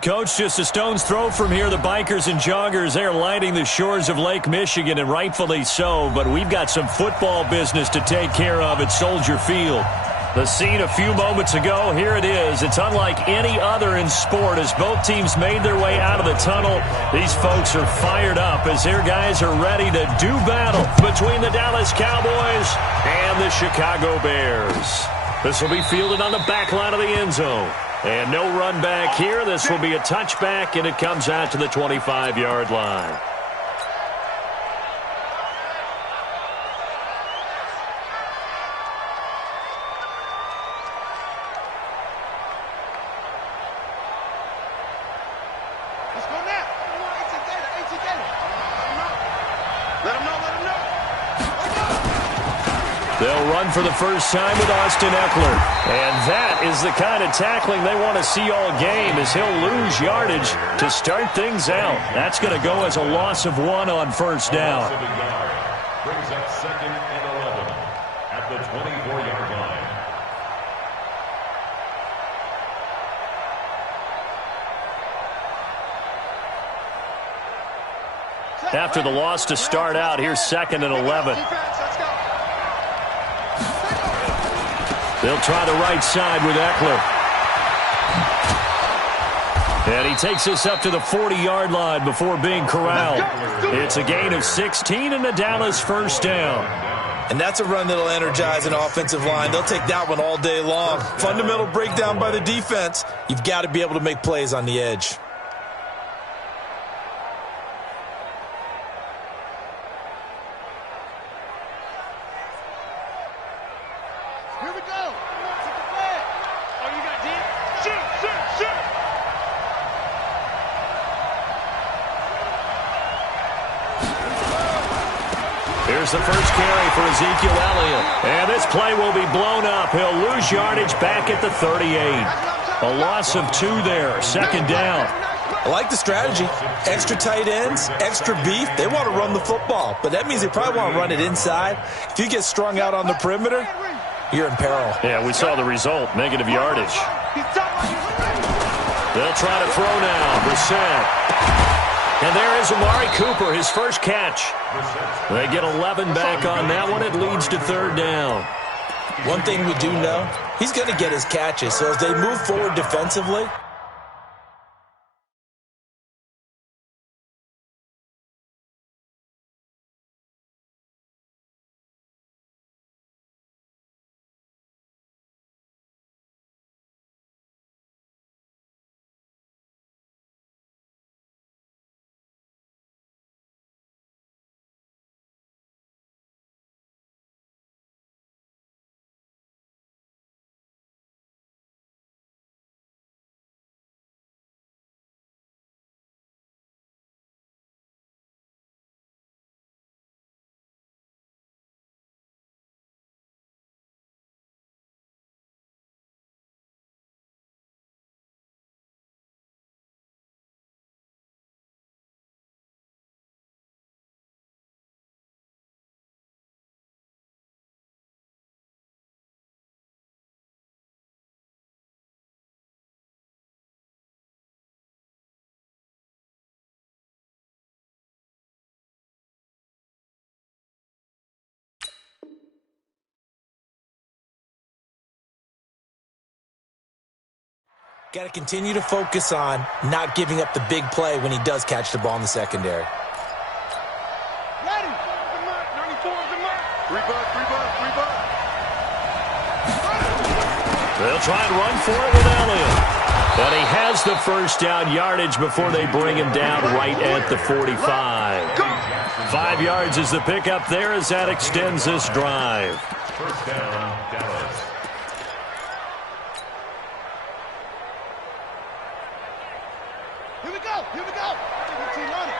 Coach, just a stone's throw from here. The bikers and joggers, they're lighting the shores of Lake Michigan, and rightfully so. But we've got some football business to take care of at Soldier Field. The scene a few moments ago, here it is. It's unlike any other in sport as both teams made their way out of the tunnel. These folks are fired up as their guys are ready to do battle between the Dallas Cowboys and the Chicago Bears. This will be fielded on the back line of the end zone. And no run back here. This will be a touchback, and it comes out to the 25-yard line. They'll run for the first time with Austin Eckler. And that is the kind of tackling they want to see all game, as he'll lose yardage to start things out. That's going to go as a loss of 1 on first down. Brings up 2nd and 11 at the 24-yard line. After the loss to start out, here's 2nd and 11. They'll try the right side with Eckler. And he takes us up to the 40-yard line before being corralled. It's a gain of 16 and a Dallas first down. And that's a run that'll energize an offensive line. They'll take that one all day long. Fundamental breakdown by the defense. You've got to be able to make plays on the edge. Here's the first carry for Ezekiel Elliott. And this play will be blown up. He'll lose yardage back at the 38. A loss of 2 there. 2nd down. I like the strategy. Extra tight ends, extra beef. They want to run the football, but that means they probably want to run it inside. If you get strung out on the perimeter, you're in peril. Yeah, we saw the result. Negative yardage. They'll try to throw now. Brissett. And there is Amari Cooper, his first catch. They get 11 back on that one. It leads to 3rd down. One thing we do know, he's going to get his catches. So as they move forward defensively, got to continue to focus on not giving up the big play when he does catch the ball in the secondary. Ready. 94 is the mark. 3 buck. They'll try and run for it with Elliott. But he has the first down yardage before they bring him down right at the 45. 5 yards is the pickup there as that extends this drive. First down, Dallas. Here we go. Get too loaded.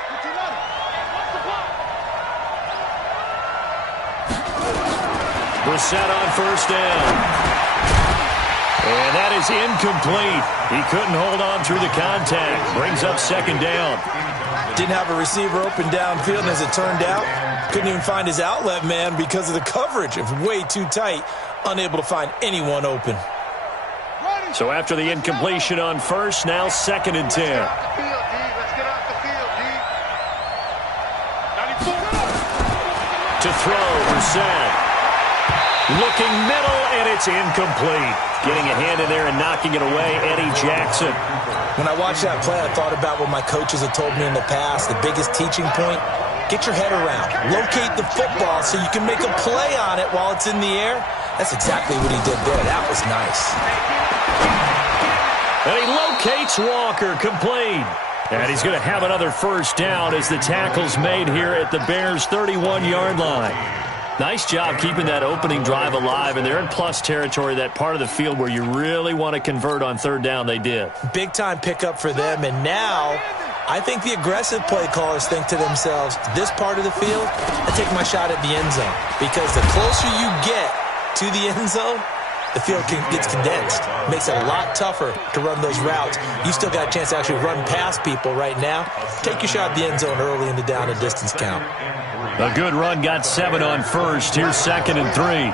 Watch the block. Brissett on first down. And that is incomplete. He couldn't hold on through the contact. Brings up 2nd down. Didn't have a receiver open downfield, and as it turned out, couldn't even find his outlet man because of the coverage. It was way too tight, unable to find anyone open. So after the incompletion on first, now 2nd and 10. To throw, Brissett. Looking middle, and it's incomplete. Getting a hand in there and knocking it away, Eddie Jackson. When I watched that play, I thought about what my coaches have told me in the past. The biggest teaching point, get your head around. Locate the football so you can make a play on it while it's in the air. That's exactly what he did there. That was nice. And he locates Walker, complete. And he's going to have another first down as the tackle's made here at the Bears' 31-yard line. Nice job keeping that opening drive alive, and they're in plus territory, that part of the field where you really want to convert on 3rd down. They did. Big-time pickup for them, and now I think the aggressive play callers think to themselves, this part of the field, I take my shot at the end zone, because the closer you get to the end zone, the field gets condensed. Makes it a lot tougher to run those routes. You still got a chance to actually run past people right now. Take your shot at the end zone early in the down and distance count. A good run, got 7 on first. Here's 2nd and 3.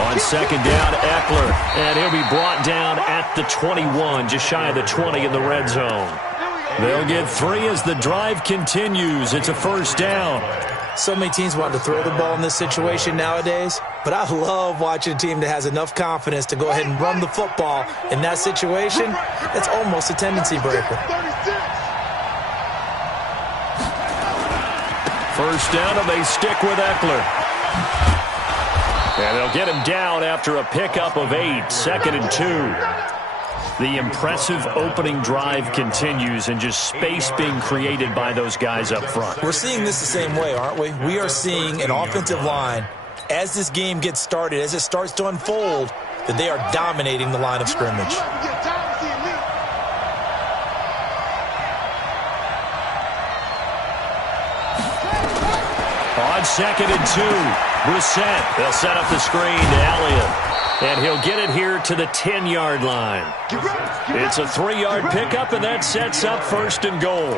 On 2nd down, Eckler. And he'll be brought down at the 21, just shy of the 20 in the red zone. They'll get 3 as the drive continues. It's a first down. So many teams want to throw the ball in this situation nowadays, but I love watching a team that has enough confidence to go ahead and run the football in that situation. It's almost a tendency breaker. First down, and they stick with Eckler. And they'll get him down after a pickup of 8, 2nd and 2. The impressive opening drive continues, and just space being created by those guys up front. We're seeing this the same way, aren't we? We are seeing an offensive line, as this game gets started, as it starts to unfold, that they are dominating the line of scrimmage. On 2nd and 2, Brissett. They'll set up the screen to Elliott. And he'll get it here to the 10-yard line. It's a 3-yard pickup, and that sets up 1st and goal.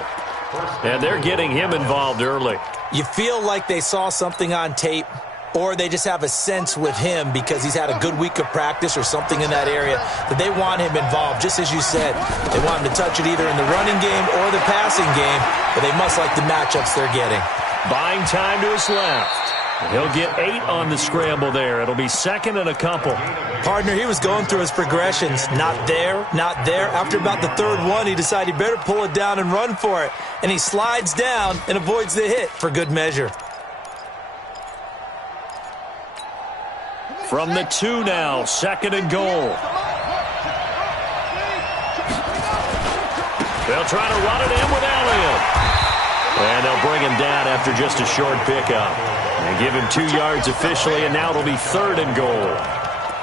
And they're getting him involved early. You feel like they saw something on tape, or they just have a sense with him because he's had a good week of practice or something in that area that they want him involved. Just as you said, they want him to touch it either in the running game or the passing game, but they must like the matchups they're getting. Buying time to his left. He'll get 8 on the scramble there. It'll be 2nd and a couple. Partner, he was going through his progressions. Not there, not there. After about the 3rd one, he decided he better pull it down and run for it. And he slides down and avoids the hit for good measure. From the 2 now, 2nd and goal. They'll try to run it in with Elliott. And they'll bring him down after just a short pickup. They give him 2 yards officially, and now it'll be 3rd and goal.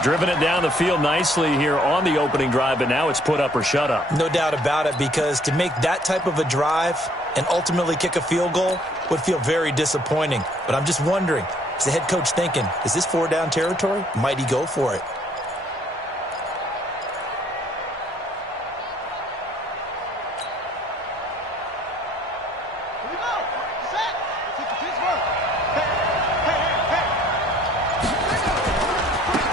Driven it down the field nicely here on the opening drive, but now it's put up or shut up. No doubt about it, because to make that type of a drive and ultimately kick a field goal would feel very disappointing. But I'm just wondering, is the head coach thinking, is this 4-down territory? Might he go for it?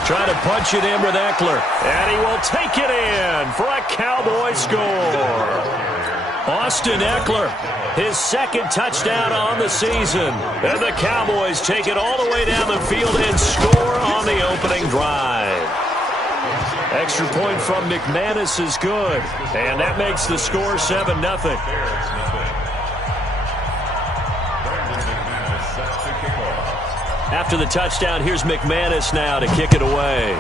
Trying to punch it in with Eckler. And he will take it in for a Cowboy score. Austin Eckler, his 2nd touchdown on the season. And the Cowboys take it all the way down the field and score on the opening drive. Extra point from McManus is good. And that makes the score 7-0. After the touchdown, here's McManus now to kick it away.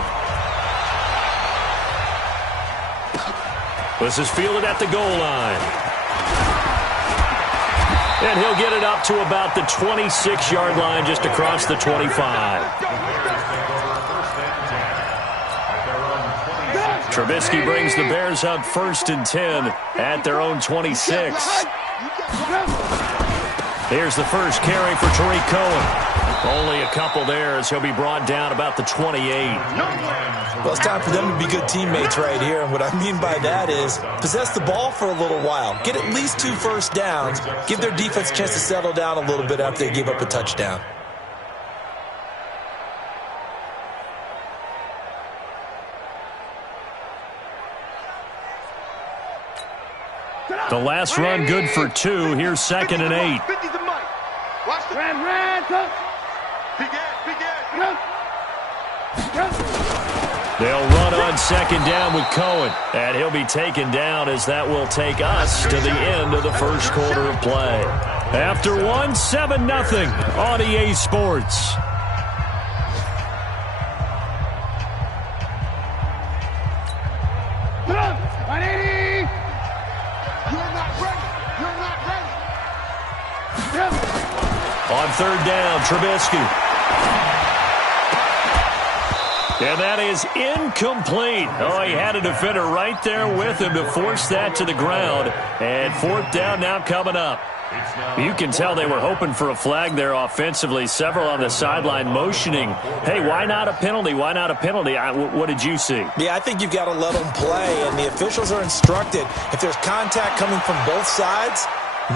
This is fielded at the goal line. And he'll get it up to about the 26-yard line, just across the 25. Trubisky brings the Bears up 1st and 10 at their own 26. Here's the first carry for Tariq Cohen. Only a couple there as he'll be brought down about the 28. Well, it's time for them to be good teammates right here. And what I mean by that is possess the ball for a little while. Get at least 2 first downs. Give their defense a chance to settle down a little bit after they give up a touchdown. The last run good for 2. Here's 2nd and 8. Watch the ran, They'll run on 2nd down with Cohen, and he'll be taken down as that will take us to the end of the first quarter of play. After 1, 7-0 on EA Sports. On 3rd down, Trubisky. And that is incomplete. Oh, he had a defender right there with him to force that to the ground. And 4th down now coming up. You can tell they were hoping for a flag there offensively. Several on the sideline motioning, hey, why not a penalty? Why not a penalty? What did you see? Yeah, I think you've got to let them play, and the officials are instructed. If there's contact coming from both sides,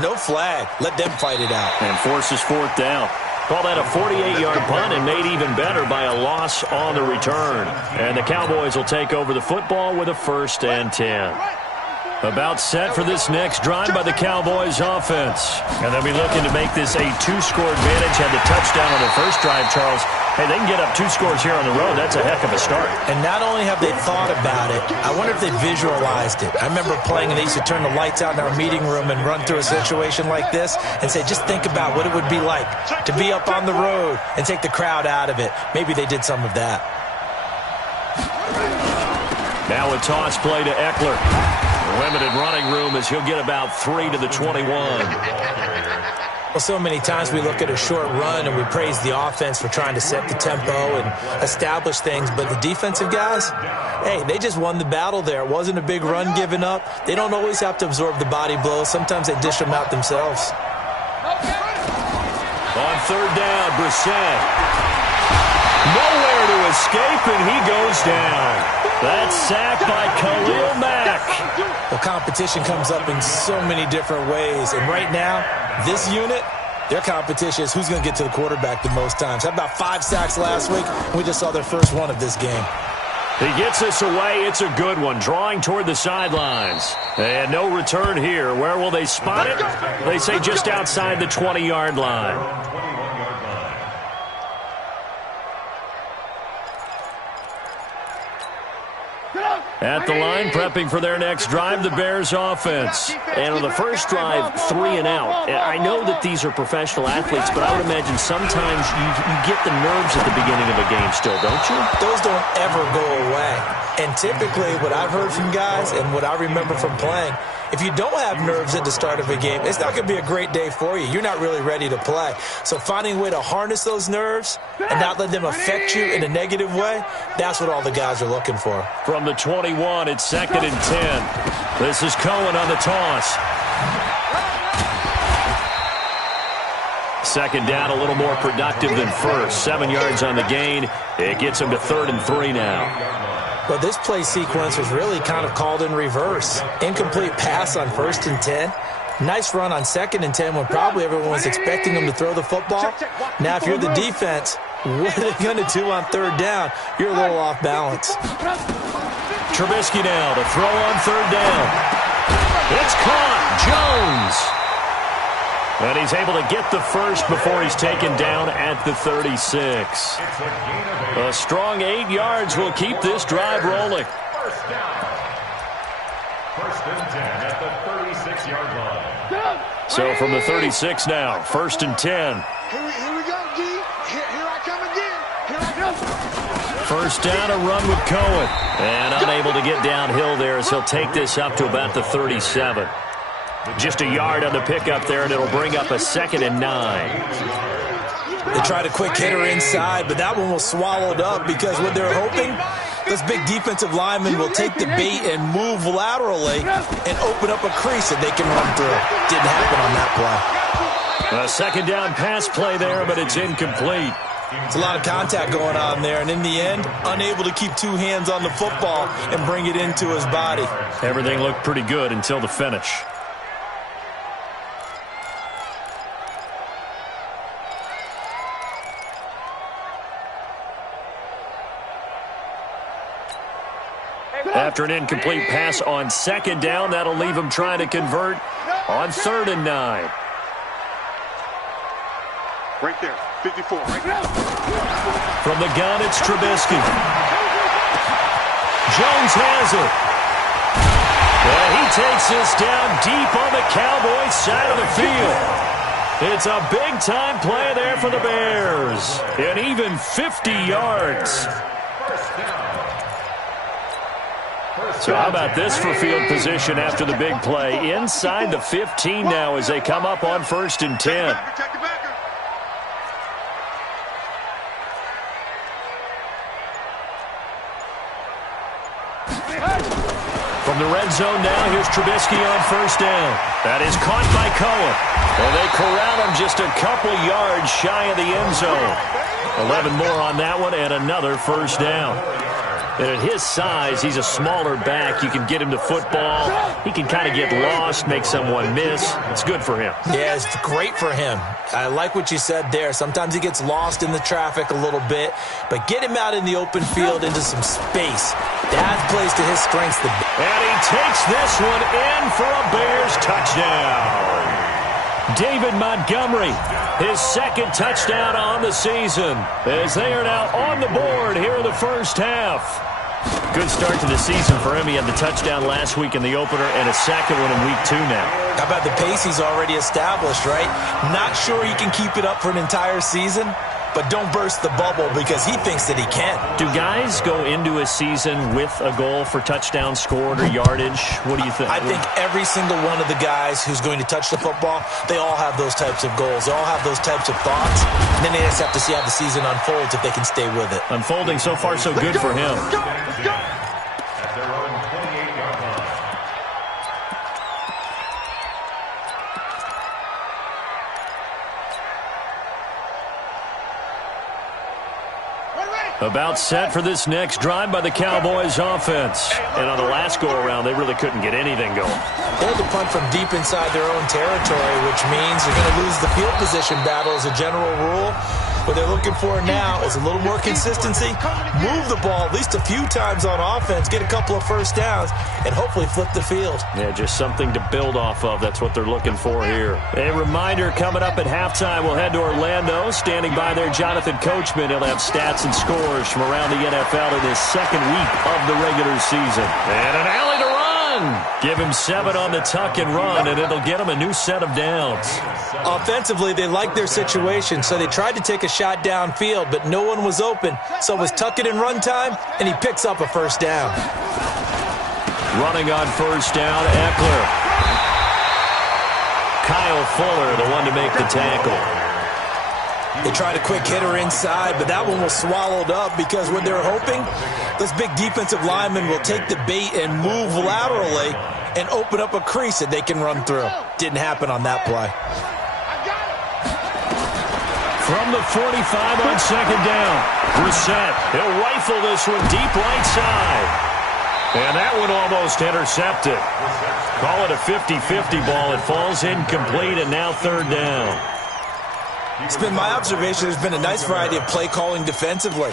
no flag. Let them fight it out. And forces 4th down. Call that a 48-yard punt and made even better by a loss on the return. And the Cowboys will take over the football with a 1st and 10. About set for this next drive by the Cowboys offense. And they'll be looking to make this a 2-score advantage. Had the touchdown on their first drive, Charles. Hey, they can get up 2 scores here on the road. That's a heck of a start. And not only have they thought about it, I wonder if they visualized it. I remember playing, and they used to turn the lights out in our meeting room and run through a situation like this and say, just think about what it would be like to be up on the road and take the crowd out of it. Maybe they did some of that. Now a toss play to Eckler. Limited running room as he'll get about 3 to the 21. Well, so many times we look at a short run and we praise the offense for trying to set the tempo and establish things, but the defensive guys, hey, they just won the battle there. It wasn't a big run given up. They don't always have to absorb the body blows. Sometimes they dish them out themselves. On 3rd down, Brissett. Nowhere to escape, and he goes down. That's sacked by Khalil Mack. Well, competition comes up in so many different ways. And right now, this unit, their competition is who's going to get to the quarterback the most times. How about 5 sacks last week? We just saw their first one of this game. He gets us away. It's a good one, drawing toward the sidelines. And no return here. Where will they spot it? They say just outside the 20-yard line. At the line, prepping for their next drive, the Bears offense. And on the first drive, 3 and out. I know that these are professional athletes, but I would imagine sometimes you get the nerves at the beginning of a game still, don't you? Those don't ever go away. And typically what I've heard from guys and what I remember from playing, if you don't have nerves at the start of a game, it's not going to be a great day for you. You're not really ready to play. So finding a way to harness those nerves and not let them affect you in a negative way, that's what all the guys are looking for. From the 21, it's 2nd and 10. This is Cohen on the toss. 2nd down, a little more productive than first. 7 yards on the gain. It gets him to 3rd and 3 now. Well, this play sequence was really kind of called in reverse. Incomplete pass on 1st and 10. Nice run on 2nd and 10 when probably everyone was expecting them to throw the football. Now, if you're the defense, what are they going to do on 3rd down? You're a little off balance. Trubisky now to throw on 3rd down. It's caught. Jones. And he's able to get the first before he's taken down at the 36. A strong 8 yards will keep this drive rolling. First down. 1st and 10 at the 36-yard line. So from the 36 now, 1st and 10. Here we go, G. Here I come again. Here I come. 1st down, a run with Cohen. And unable to get downhill there as he'll take this up to about the 37. Just a yard on the pickup there, and it'll bring up a 2nd and 9. They tried a quick hitter inside, but that one was swallowed up because what they're hoping, those big defensive linemen will take the bait and move laterally and open up a crease that they can run through. Didn't happen on that play. A 2nd down pass play there, but it's incomplete. It's a lot of contact going on there, and in the end, unable to keep 2 hands on the football and bring it into his body. Everything looked pretty good until the finish. After an incomplete pass on second down, that'll leave him trying to convert on 3rd and 9. Right there, 54, right there. From the gun, it's Trubisky. Jones has it. And he takes this down deep on the Cowboys side of the field. It's a big-time play there for the Bears. And even 50 yards. So how about this for field position after the big play? Inside the 15 now as they come up on 1st and 10. From the red zone now, here's Trubisky on 1st down. That is caught by Cohen. And they corral him just a couple yards shy of the end zone. 11 more on that one and another 1st down. And at his size, he's a smaller back. You can get him to football. He can kind of get lost, make someone miss. It's good for him. Yeah, it's great for him. I like what you said there. Sometimes he gets lost in the traffic a little bit, but get him out in the open field into some space. That plays to his strengths. And he takes this one in for a Bears touchdown. David Montgomery, his 2nd touchdown on the season, as they are now on the board here in the 1st half. Good start to the season for him. He had the touchdown last week in the opener and a 2nd one in week 2 now. How about the pace he's already established, right? Not sure he can keep it up for an entire season, but don't burst the bubble because he thinks that he can. Do guys go into a season with a goal for touchdown scored or yardage? What do you think? I think every single one of the guys who's going to touch the football, they all have those types of goals. They all have those types of thoughts. And then they just have to see how the season unfolds if they can stay with it. Unfolding so far so good for him. At their own 28-yard line. About set for this next drive by the Cowboys offense. And on the last go-around, they really couldn't get anything going. They had to punt from deep inside their own territory, which means they're going to lose the field position battle as a general rule. What they're looking for now is a little more consistency, move the ball at least a few times on offense, get a couple of 1st downs, and hopefully flip the field. Yeah, just something to build off of. That's what they're looking for here. A reminder, coming up at halftime, we'll head to Orlando. Standing by there, Jonathan Coachman. He'll have stats and scores from around the NFL in his 2nd week of the regular season. And an alley to run. Give him 7 on the tuck and run, and it'll get him a new set of downs. Offensively, they liked their situation, so they tried to take a shot downfield, but no one was open. So it was tuck it and run time, and he picks up a 1st down. Running on 1st down, Eckler. Kyle Fuller, the one to make the tackle. They tried a quick hitter inside, but that one was swallowed up because what they're hoping, this big defensive lineman will take the bait and move laterally and open up a crease that they can run through. Didn't happen on that play. From the 45 on 2nd down, Brissett. He'll rifle this one deep right side. And that one almost intercepted. Call it a 50-50 ball. It falls incomplete, and now 3rd down. It's been my observation there's been a nice variety of play calling defensively.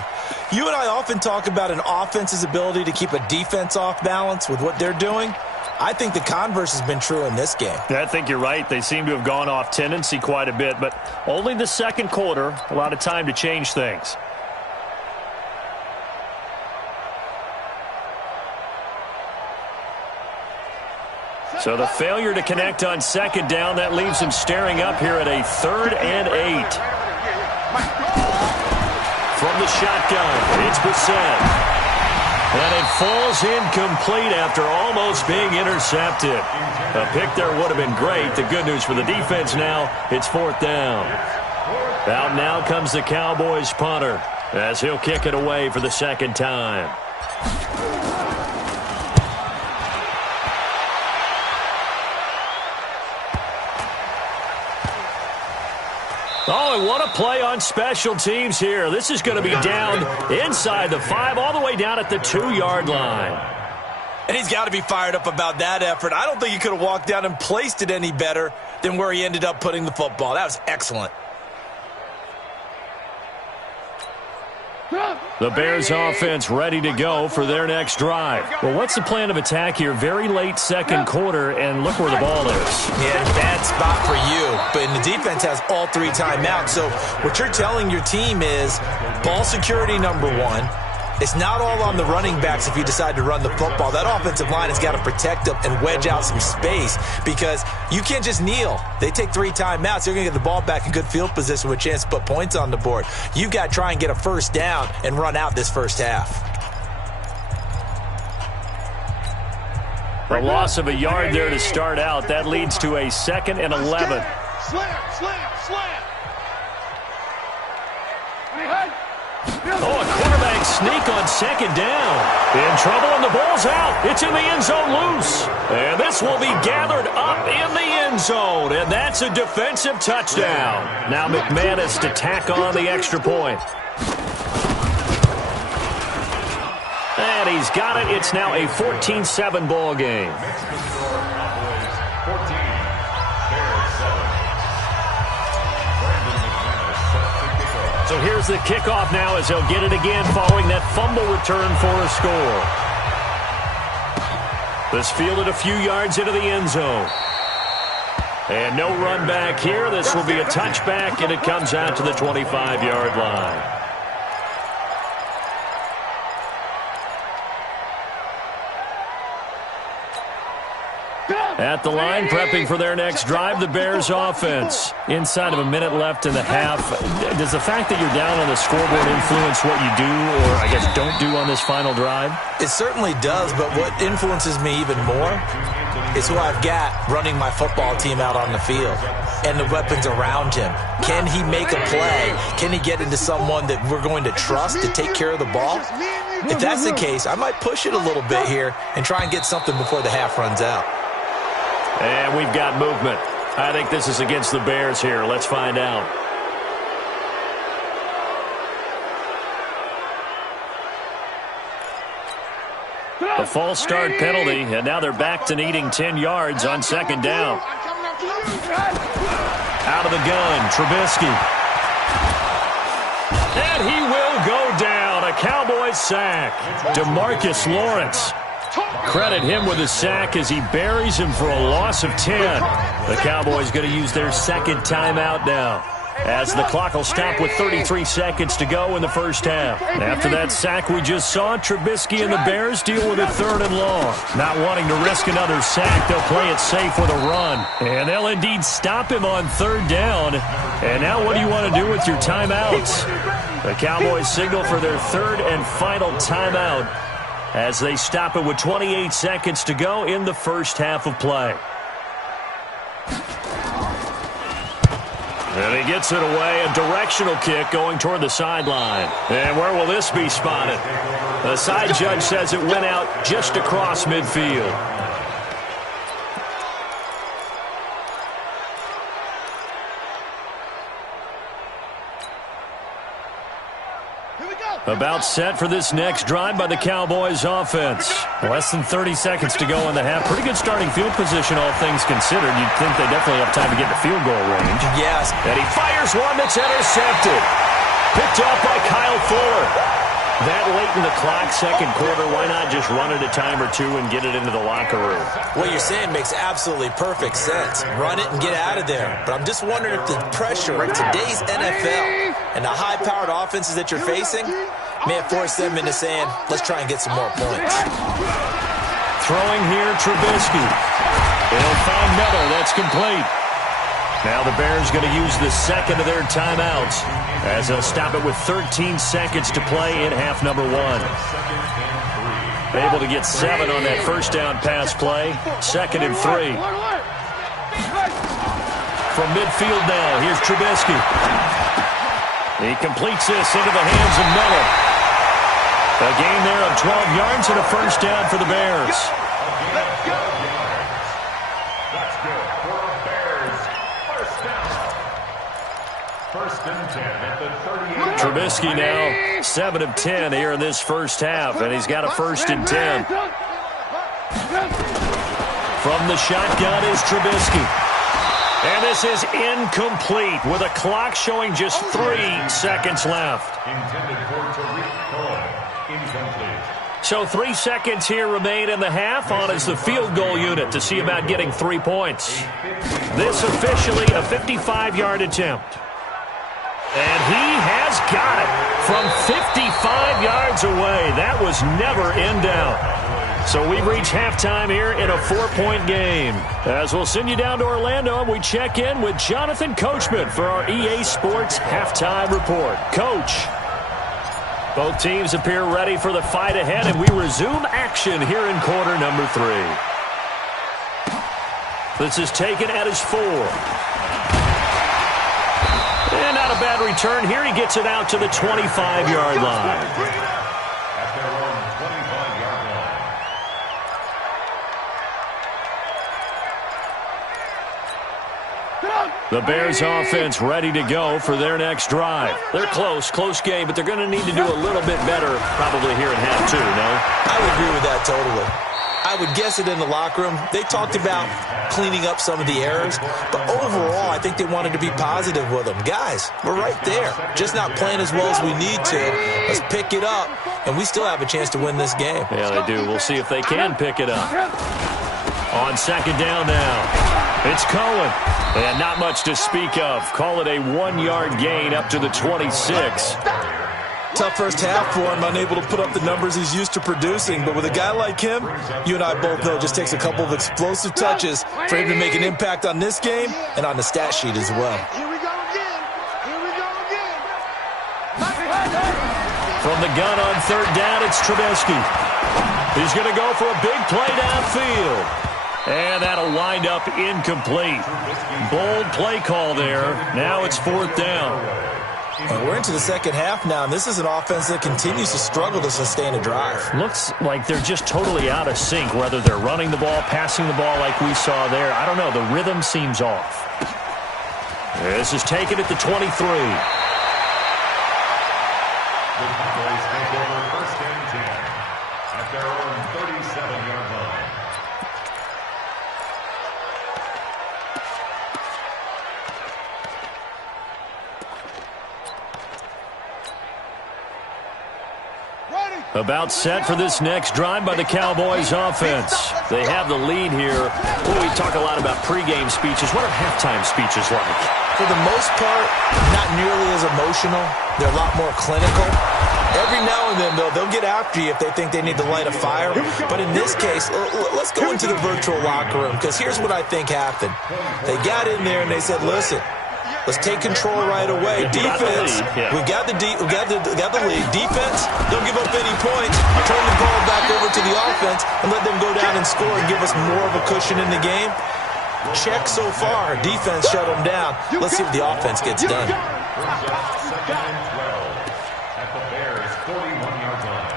You and I often talk about an offense's ability to keep a defense off balance with what they're doing. I think the converse has been true in this game. I think you're right. They seem to have gone off tendency quite a bit, but only the 2nd quarter, a lot of time to change things. So the failure to connect on 2nd down, that leaves him staring up here at a 3rd and 8. From the shotgun, it's Brissett. And it falls incomplete after almost being intercepted. A pick there would have been great. The good news for the defense now, it's 4th down. Out now comes the Cowboys punter as he'll kick it away for the 2nd time. Oh, and what a play on special teams here. This is going to be down inside the 5, all the way down at the 2-yard line. And he's got to be fired up about that effort. I don't think he could have walked down and placed it any better than where he ended up putting the football. That was excellent. The Bears offense ready to go for their next drive. Well, what's the plan of attack here? Very late second quarter, and look where the ball is. Yeah, bad spot for you. But the defense has all 3 timeouts. So what you're telling your team is ball security number 1. It's not all on the running backs if you decide to run the football. That offensive line has got to protect them and wedge out some space because you can't just kneel. They take 3 timeouts. They're going to get the ball back in good field position with a chance to put points on the board. You've got to try and get a first down and run out this first half. A loss of a yard there to start out. That leads to a 2nd and 11. Slam. Oh, a quarterback sneak on 2nd down. In trouble, and the ball's out. It's in the end zone loose. And this will be gathered up in the end zone. And that's a defensive touchdown. Now McManus to tack on the extra point. And he's got it. It's now a 14-7 ball game. So here's the kickoff now as he'll get it again following that fumble return for a score. This fielded a few yards into the end zone. And no run back here. This will be a touchback, and it comes out to the 25-yard line. At the line, prepping for their next drive, the Bears offense. Inside of a minute left in the half. Does the fact that you're down on the scoreboard influence what you do, or I guess don't do on this final drive? It certainly does, but what influences me even more is who I've got running my football team out on the field and the weapons around him. Can he make a play? Can he get into someone that we're going to trust to take care of the ball? If that's the case, I might push it a little bit here and try and get something before the half runs out. And we've got movement. I think this is against the Bears here. Let's find out. A false start penalty, and now they're back to needing 10 yards on 2nd down. Out of the gun, Trubisky. And he will go down. A Cowboys sack. DeMarcus Lawrence. Credit him with a sack as he buries him for a loss of 10. The Cowboys going to use their 2nd timeout now, as the clock will stop with 33 seconds to go in the first half. After that sack we just saw, Trubisky and the Bears deal with a 3rd and long. Not wanting to risk another sack, they'll play it safe with a run. And they'll indeed stop him on 3rd down. And now what do you want to do with your timeouts? The Cowboys signal for their 3rd and final timeout as they stop it with 28 seconds to go in the first half of play. And he gets it away, a directional kick going toward the sideline. And where will this be spotted? The side judge says it went out just across midfield. About set for this next drive by the Cowboys offense. Less than 30 seconds to go in the half. Pretty good starting field position, all things considered. You'd think they definitely have time to get to field goal range. Yes. And he fires one that's intercepted. Picked off by Kyle Fuller. That late in the clock, second quarter, why not just run it a time or two and get it into the locker room? What you're saying makes absolutely perfect sense. Run it and get out of there. But I'm just wondering if the pressure of today's NFL and the high-powered offenses that you're facing may have forced them into saying, let's try and get some more points. Throwing here, Trubisky. They'll find Miller. That's complete. Now the Bears going to use the 2nd of their timeouts as they'll stop it with 13 seconds to play in half number 1. Able to get 7 on that first down pass play. 2nd and 3. From midfield now, here's Trubisky. He completes this into the hands of Miller. A gain there of 12 yards and a first down for the Bears. That's good for the Bears. First down. 1st and 10 at the 38. Trubisky now 7 of 10 here in this first half, and he's got a 1st and 10. From the shotgun is Trubisky. And this is incomplete with a clock showing just 3 seconds left. Intended for Tariq Cohen. Incomplete. So 3 seconds here remain in the half. On is the field goal unit to see about getting 3 points. This officially a 55-yard attempt. And he has got it from 55 yards away. That was never in doubt. So we've reached halftime here in a 4-point game. As we'll send you down to Orlando, and we check in with Jonathan Coachman for our EA Sports Halftime Report. Coach, both teams appear ready for the fight ahead, and we resume action here in quarter number 3. This is taken at his 4. And not a bad return here. He gets it out to the 25-yard line. At their own 25-yard line. The Bears offense ready to go for their next drive. They're close game, but they're going to need to do a little bit better probably here in half 2, no? I would agree with that totally. I would guess it in the locker room. They talked about cleaning up some of the errors, but overall, I think they wanted to be positive with them. Guys, we're right there. Just not playing as well as we need to. Let's pick it up, and we still have a chance to win this game. Yeah, they do. We'll see if they can pick it up. On second down now, it's Cohen. And not much to speak of. Call it a 1-yard gain up to the 26. Tough first half for him, unable to put up the numbers he's used to producing. But with a guy like him, you and I both know it just takes a couple of explosive touches for him to make an impact on this game and on the stat sheet as well. Here we go again. Here we go again. From the gun on third down, it's Trubisky. He's going to go for a big play downfield. And that'll wind up incomplete. Bold play call there. Now it's 4th down. And we're into the second half now, and this is an offense that continues to struggle to sustain a drive. Looks like they're just totally out of sync, whether they're running the ball, passing the ball like we saw there. I don't know. The rhythm seems off. This is taken at the 23. The Cowboys take over 1st and 10 at their own 37-yard line. About set for this next drive by the Cowboys offense. They have the lead here. Well, we talk a lot about pregame speeches. What are halftime speeches like? For the most part, not nearly as emotional. They're a lot more clinical. Every now and then, though, they'll get after you if they think they need to light a fire. But in this case, let's go into the virtual locker room, because here's what I think happened. They got in there and they said, listen, let's take control right away. Defense, we got the lead. Defense, don't give up any points. Turn the ball back over to the offense and let them go down and score and give us more of a cushion in the game. Check so far. Defense shut them down. Let's see what the offense gets done. Second and 12 at the Bears' 41-yard line.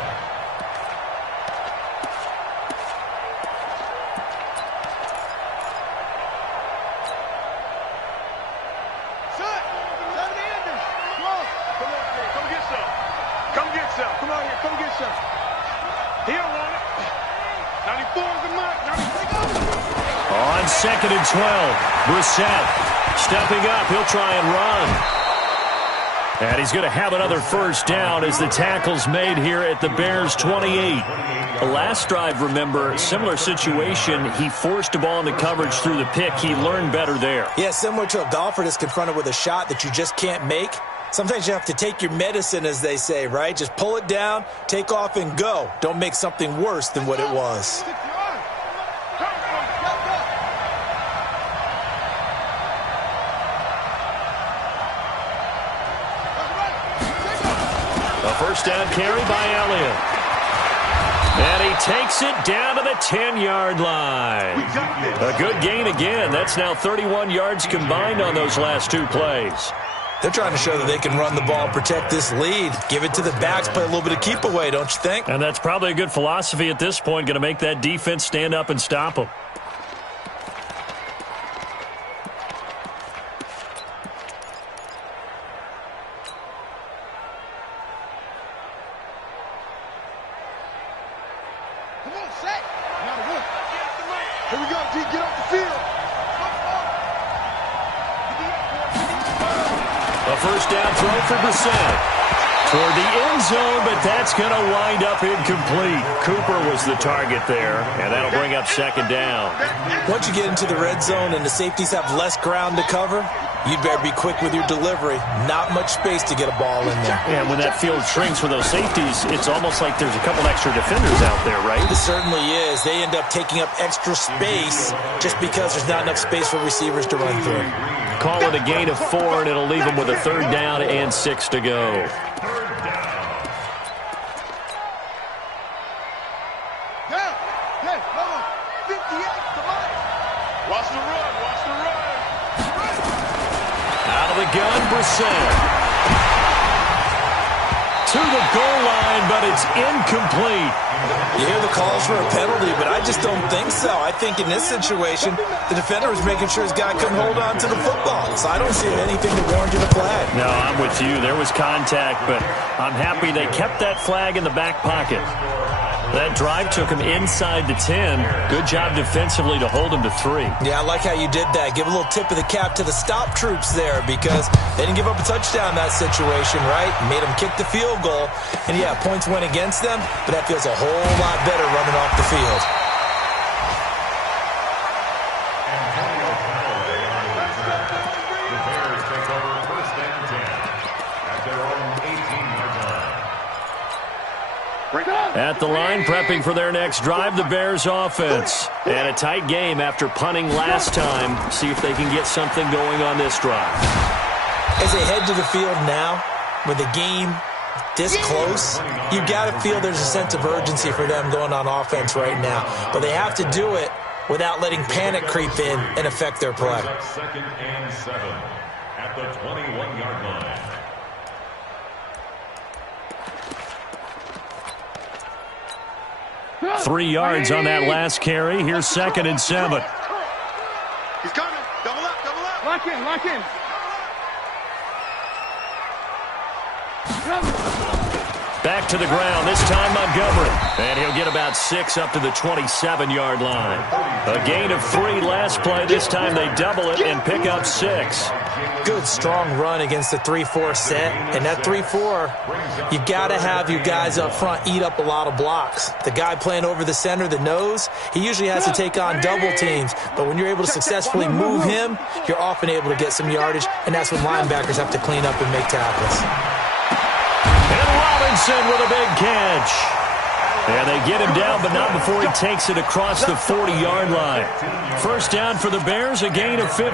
Come on here, come get some. He don't want it. 94 is the mark. On second and 12, Brissett stepping up. He'll try and run. And he's going to have another first down as the tackle's made here at the Bears' 28. The last drive, remember, similar situation. He forced a ball into coverage through the pick. He learned better there. Yeah, similar to a golfer that's confronted with a shot that you just can't make. Sometimes you have to take your medicine, as they say, right? Just pull it down, take off, and go. Don't make something worse than what it was. A first down carry by Elliott. And he takes it down to the 10-yard line. A good gain again. That's now 31 yards combined on those last 2 plays. They're trying to show that they can run the ball, protect this lead, give it to the backs, play a little bit of keep away, don't you think? And that's probably a good philosophy at this point, going to make that defense stand up and stop them. Come on, set. Now to work. Here we go, G. Get off the field. A first down throw for Brissett. Toward the end zone, but that's going to wind up incomplete. Cooper was the target there, and that'll bring up second down. Once you get into the red zone and the safeties have less ground to cover, you'd better be quick with your delivery. Not much space to get a ball in there. And when that field shrinks with those safeties, it's almost like there's a couple extra defenders out there, right? It certainly is. They end up taking up extra space just because there's not enough space for receivers to run through. Call it a gain of 4, and it'll leave them with a third down and 6 to go. Out of the gun, Brissett. To the goal line, but it's incomplete. You hear the calls for a penalty, but I just don't think so. I think in this situation, the defender was making sure his guy couldn't hold on to the football. So I don't see anything that warranted a flag. No, I'm with you. There was contact, but I'm happy they kept that flag in the back pocket. That drive took him inside the 10. Good job defensively to hold him to 3. Yeah, I like how you did that. Give a little tip of the cap to the stop troops there because they didn't give up a touchdown in that situation, right? Made them kick the field goal. And, yeah, points went against them, but that feels a whole lot better running off the field. The Bears take over first and 10 at their own 18-yard line. At the line, prepping for their next drive, the Bears offense. And a tight game after punting last time. See if they can get something going on this drive. As they head to the field now, with the game this close, you've got to feel there's a sense of urgency for them going on offense right now. But they have to do it without letting panic creep in and affect their play. Second and 7 at the 21-yard line. 3 yards on that last carry. Here's second and 7. He's coming. Double up, double up. Lock in, lock in. Back to the ground, this time Montgomery. And he'll get about 6 up to the 27-yard line. A gain of 3 last play. This time they double it and pick up 6. Good, strong run against the 3-4 set. And that 3-4, you've got to have your guys up front eat up a lot of blocks. The guy playing over the center, the nose, he usually has to take on double teams. But when you're able to successfully move him, you're often able to get some yardage. And that's when linebackers have to clean up and make tackles. Robinson with a big catch. And they get him down, but not before he takes it across the 40-yard line. First down for the Bears, a gain of 15.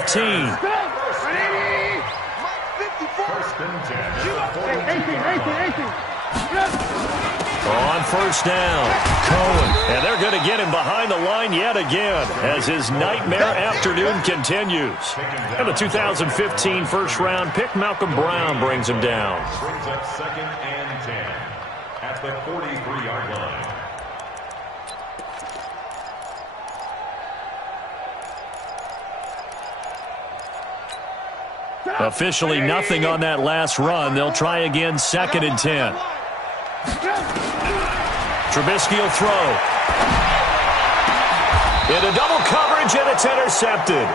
First and 10 at the 42. On first down, Cohen. And they're going to get him behind the line yet again as his nightmare afternoon continues. And the 2015 first-round pick, Malcolm Brown, brings him down. Brings up second and 10 at the 43-yard line. Officially nothing on that last run. They'll try again second and 10. Trubisky will throw. Into double coverage, and it's intercepted.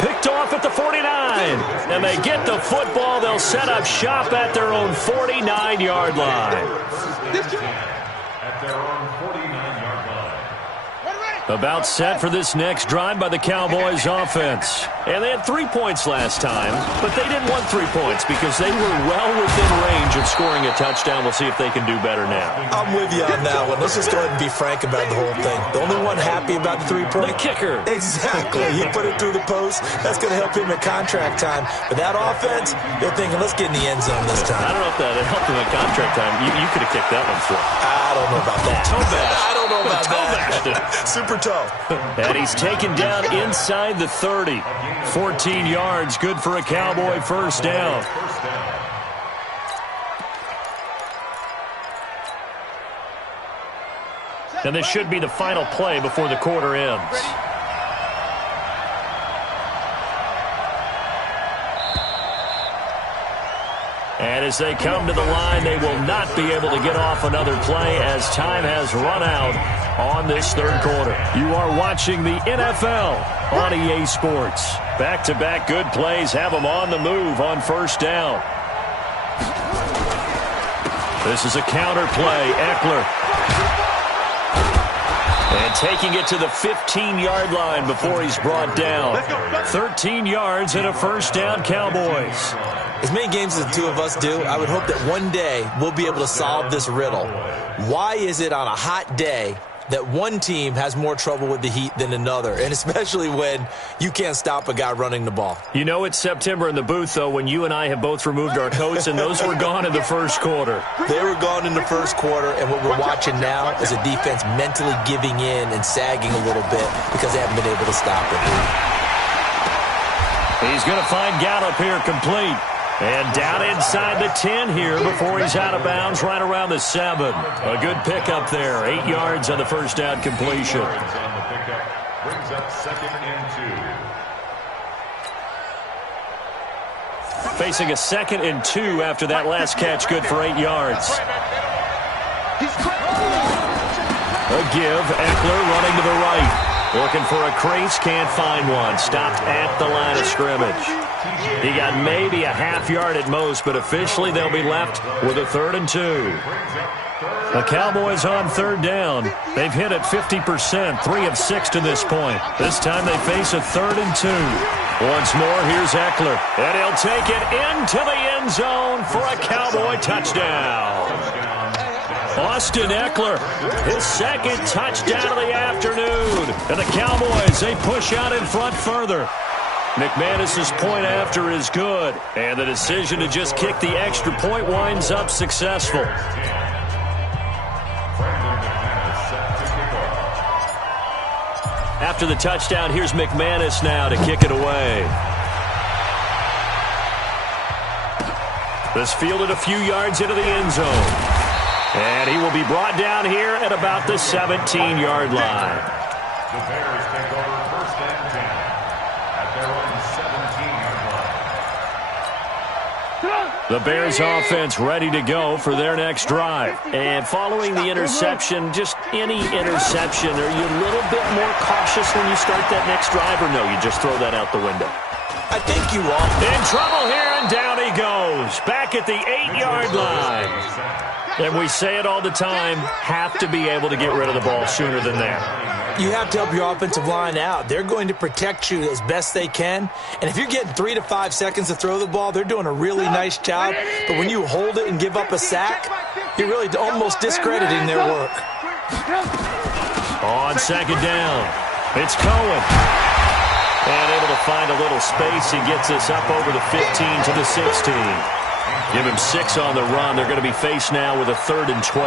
Picked off at the 49. And they get the football. They'll set up shop at their own 49-yard line. At their own 49-yard line. About set for this next drive by the Cowboys offense. And they had 3 points last time, but they didn't want 3 points because they were well within range of scoring a touchdown. We'll see if they can do better now. I'm with you on that one. Let's just go ahead and be frank about the whole thing. The only one happy about the 3-point. The kicker. Exactly. He put it through the post. That's going to help him at contract time. But that offense, they're thinking, let's get in the end zone this time. I don't know if that helped him at contract time. You could have kicked that one for him. I don't know about that. Toe bash. I don't know about that. Super toe. And he's taken down inside the 30. 14 yards, good for a Cowboy first down. And this should be the final play before the quarter ends. And as they come to the line, they will not be able to get off another play as time has run out on this third quarter. You are watching the NFL on EA Sports. Back-to-back good plays have them on the move on first down. This is a counter play. Eckler. And taking it to the 15-yard line before he's brought down. 13 yards and a first down, Cowboys. As many games as the two of us do, I would hope that one day we'll be able to solve this riddle. Why is it on a hot day that one team has more trouble with the heat than another, and especially when you can't stop a guy running the ball? You know it's September in the booth, though, when you and I have both removed our coats, and those were gone in the first quarter. They were gone in the first quarter, and what we're watching now is a defense mentally giving in and sagging a little bit because they haven't been able to stop it. He's going to find Gallup here complete. And down inside the 10 here before he's out of bounds right around the 7. A good pickup there. 8 yards on the first down completion. Brings up 2nd and 2. Facing a 2nd and 2 after that last catch, good for 8 yards. A give. Eckler running to the right. Looking for a crease, can't find one. Stopped at the line of scrimmage. He got maybe a half yard at most, but officially they'll be left with a 3rd and 2. The Cowboys on third down. They've hit it 50%, 3 of 6 to this point. This time they face a 3rd and 2. Once more, here's Eckler. And he'll take it into the end zone for a Cowboy touchdown. Austin Eckler, his 2nd touchdown of the afternoon. And the Cowboys, they push out in front further. McManus's point after is good. And the decision to just kick the extra point winds up successful. After the touchdown, here's McManus now to kick it away. This fielded a few yards into the end zone. And he will be brought down here at about the 17-yard line. The Bears take over 1st and 10 at their own 17-yard line. The Bears offense ready to go for their next drive. And following the interception, just any interception, are you a little bit more cautious when you start that next drive, or no, you just throw that out the window? I think you are. In trouble here, and down he goes. Back at the 8-yard line. And we say it all the time, have to be able to get rid of the ball sooner than that. You have to help your offensive line out. They're going to protect you as best they can. And if you're getting 3 to 5 seconds to throw the ball, they're doing a really nice job. But when you hold it and give up a sack, you're really almost discrediting their work. On 2nd down, it's Cohen. And able to find a little space. He gets us up over the 15 to the 16. Give him 6 on the run. They're going to be faced now with a 3rd and 12.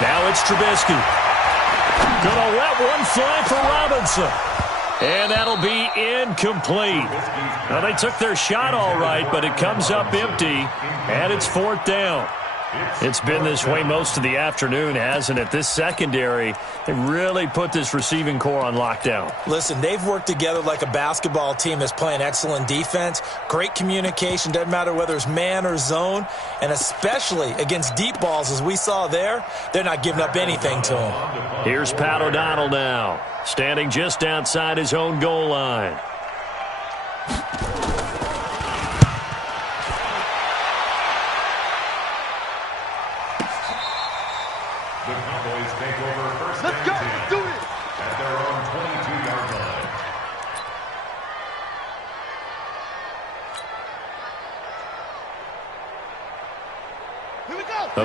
Now it's Trubisky. Gonna let one fly for Robinson. And that'll be incomplete. Now, they took their shot all right, but it comes up empty, and it's 4th down. It's been this way most of the afternoon, hasn't it? This secondary, they really put this receiving core on lockdown. Listen, they've worked together like a basketball team that's playing excellent defense. Great communication, doesn't matter whether it's man or zone. And especially against deep balls, as we saw there, they're not giving up anything to them. Here's Pat O'Donnell now, standing just outside his own goal line. The Cowboys take over 1st and 10 at their own 22-yard line.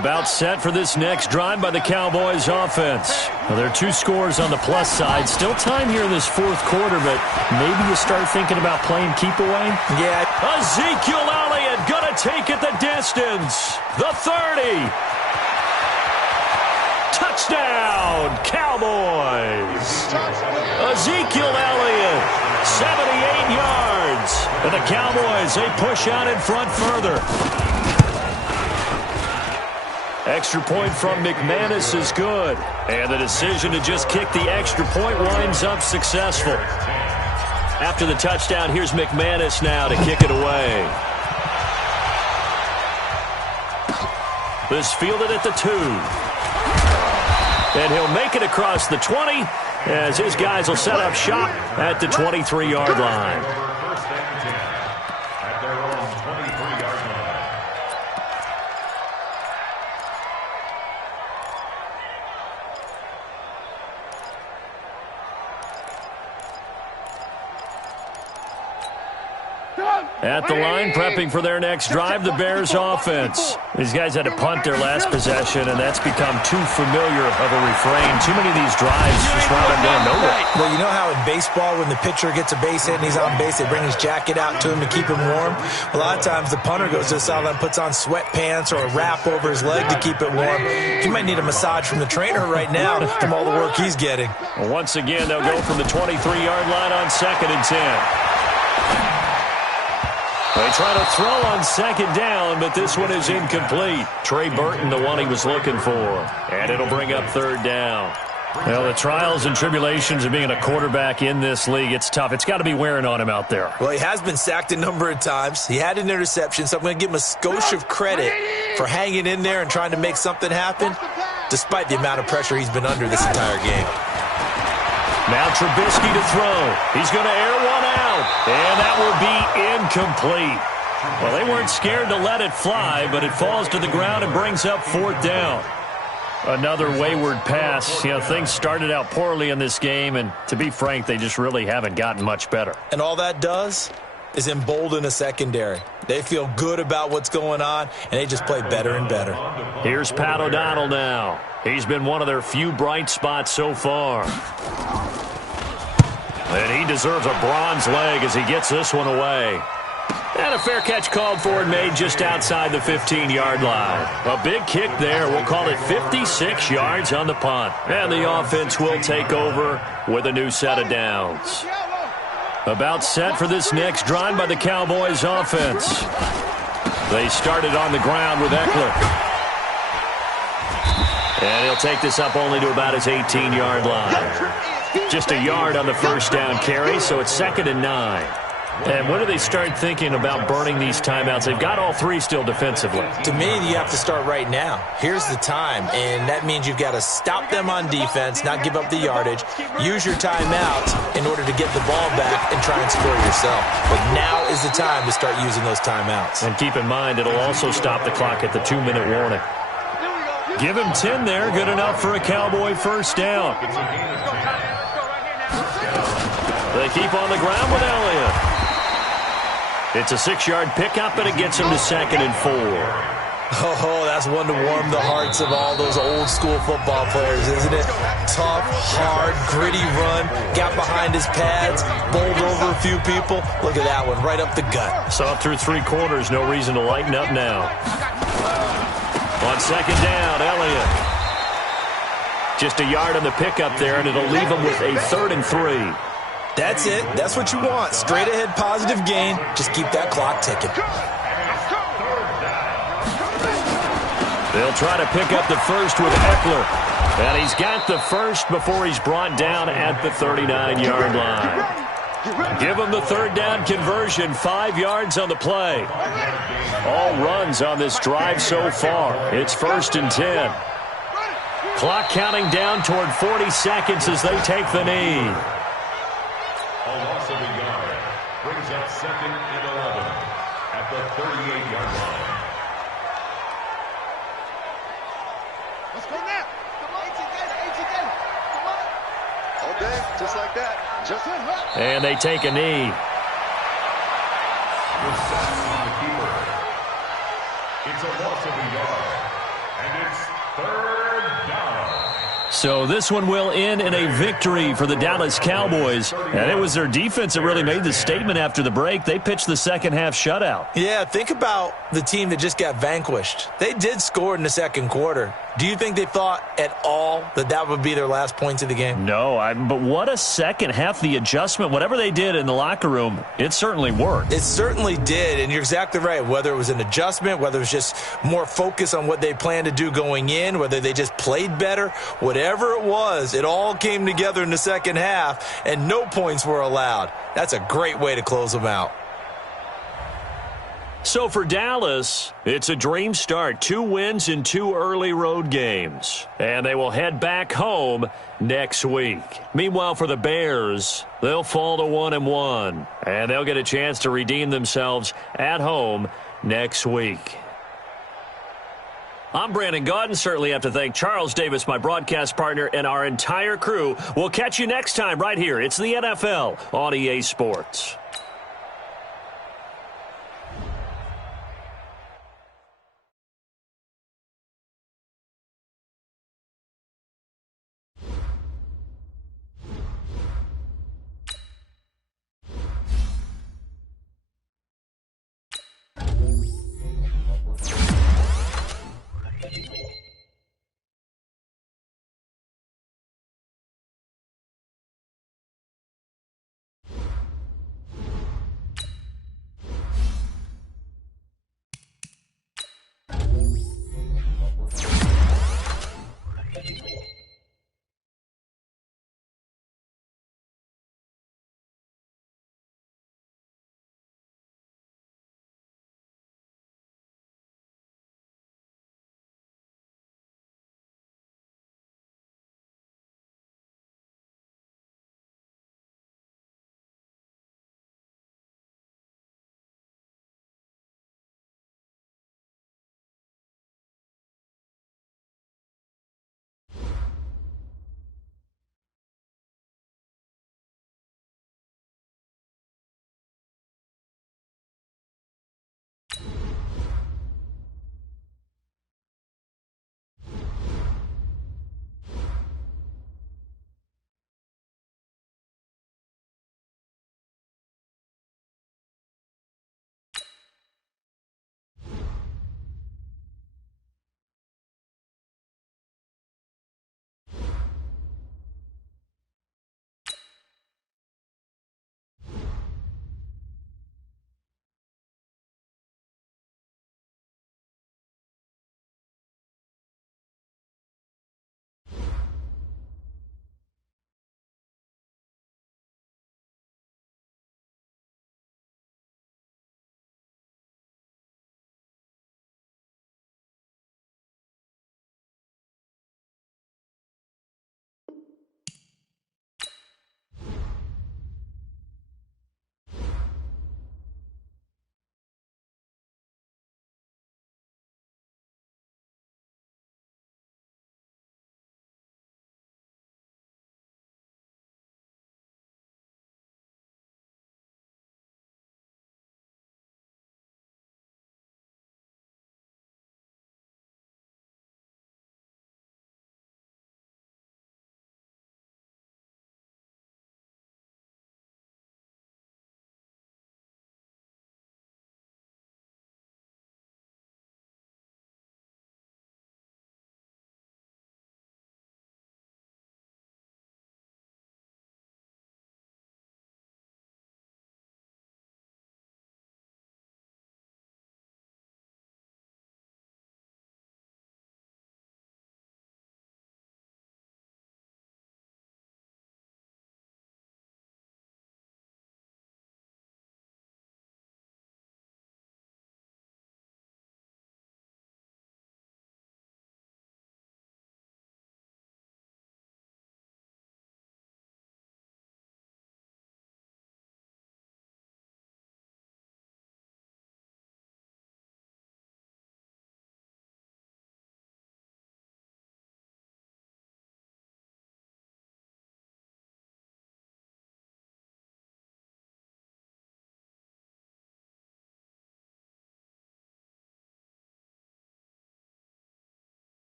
About set for this next drive by the Cowboys offense. Well, there are 2 scores on the plus side. Still time here in this 4th quarter, but maybe you start thinking about playing keep away? Yeah. Ezekiel Elliott gonna take it the distance. The 30. Touchdown, Cowboys. Ezekiel Elliott, 78 yards. And the Cowboys, they push out in front further. Extra point from McManus is good. And the decision to just kick the extra point winds up successful. After the touchdown, here's McManus now to kick it away. This fielded at the 2. And he'll make it across the 20 as his guys will set up shop at the 23-yard line. First and 10 at their own 23-yard line. At the line, prepping for their next drive, the Bears offense. These guys had to punt their last possession, and that's become too familiar of a refrain. Too many of these drives just wound up going nowhere. Well, you know how in baseball, when the pitcher gets a base hit and he's on base, they bring his jacket out to him to keep him warm? A lot of times the punter goes to the sideline, puts on sweatpants or a wrap over his leg to keep it warm. He might need a massage from the trainer right now from all the work he's getting. Well, once again, they'll go from the 23-yard line on 2nd and 10. They try to throw on 2nd down, but this one is incomplete. Trey Burton, the one he was looking for. And it'll bring up 3rd down. Well, the trials and tribulations of being a quarterback in this league, it's tough. It's got to be wearing on him out there. Well, he has been sacked a number of times. He had an interception, so I'm going to give him a skosh of credit for hanging in there and trying to make something happen, despite the amount of pressure he's been under this entire game. Now Trubisky to throw. He's going to air one out, and that will be incomplete. Well, they weren't scared to let it fly, but it falls to the ground and brings up 4th down. Another wayward pass. You know, things started out poorly in this game, and to be frank, they just really haven't gotten much better. And all that does is embolden a secondary. They feel good about what's going on, and they just play better and better. Here's Pat O'Donnell now. He's been one of their few bright spots so far. And he deserves a bronze leg as he gets this one away. And a fair catch called for and made just outside the 15-yard line. A big kick there. We'll call it 56 yards on the punt. And the offense will take over with a new set of downs. About set for this next drive by the Cowboys offense. They started on the ground with Eckler. And he'll take this up only to about his 18-yard line. Just a yard on the first down carry, so it's 2nd and 9. And when do they start thinking about burning these timeouts? They've got all 3 still defensively. To me, you have to start right now. Here's the time, and that means you've got to stop them on defense, not give up the yardage, use your timeout in order to get the ball back and try and score yourself. But now is the time to start using those timeouts. And keep in mind, it'll also stop the clock at the 2-minute warning. Give him 10 there, good enough for a Cowboy first down. They keep on the ground with Elliott. It's a 6-yard pickup, and it gets him to 2nd and 4. Oh, that's one to warm the hearts of all those old-school football players, isn't it? Tough, hard, gritty run, got behind his pads, bowled over a few people. Look at that one, right up the gut. Saw it through 3 quarters, no reason to lighten up now. On 2nd down, Elliott. Just a yard on the pickup there, and it'll leave him with a 3rd and 3. That's it. That's what you want. Straight ahead positive gain. Just keep that clock ticking. They'll try to pick up the first with Eckler. And he's got the first before he's brought down at the 39-yard line. Give him the 3rd down conversion, 5 yards on the play. All runs on this drive so far. It's 1st and 10. Clock counting down toward 40 seconds as they take the knee. A loss of a yard brings up 2nd and 11 at the 38-yard line. Let's go now. Come on, 18 game. Come on. All day, just like that. Just and they take a knee. The sack on the keeper. It's a loss of a yard, and it's 3rd down. So this one will end in a victory for the Dallas Cowboys. And it was their defense that really made the statement after the break. They pitched the second half shutout. Yeah, think about the team that just got vanquished. They did score in the 2nd quarter, Do you think they thought at all that that would be their last points of the game? No, but what a second half. The adjustment, whatever they did in the locker room, it certainly worked. It certainly did, and you're exactly right. Whether it was an adjustment, whether it was just more focus on what they planned to do going in, whether they just played better, whatever it was, it all came together in the second half, and no points were allowed. That's a great way to close them out. So for Dallas, it's a dream start. 2 wins in 2 early road games. And they will head back home next week. Meanwhile, for the Bears, they'll fall to 1-1. And they'll get a chance to redeem themselves at home next week. I'm Brandon Gaudin. Certainly have to thank Charles Davis, my broadcast partner, and our entire crew. We'll catch you next time right here. It's the NFL on EA Sports.